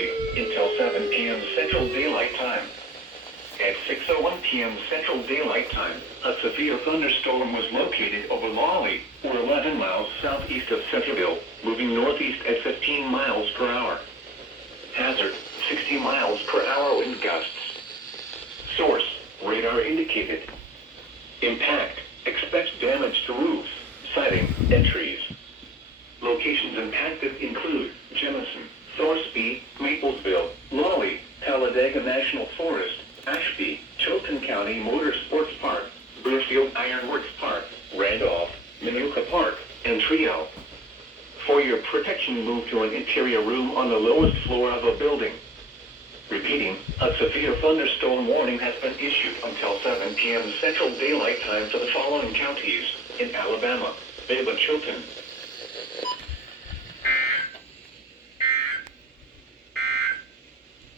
County until 7 p.m. Central Daylight Time. At 6:01 p.m. Central Daylight Time, a severe thunderstorm was located over Lawley, or 11 miles southeast of Centerville, moving northeast at 15 miles per hour. Hazard, 60 miles per hour wind gusts. Source, radar indicated. Impact, expect damage to roofs, siding, and trees. Locations impacted include Jemison, Thorsby, Maplesville, Lawley, Talladega National Forest, Ashby, Chilton County Motor Sports Park, Burfield Ironworks Park, Randolph, Minooka Park, and Trio. For your protection, move to an interior room on the lowest floor of a building. Repeating, a severe thunderstorm warning has been issued until 7 p.m. Central Daylight Time for the following counties in Alabama: Fayetteville, Chilton,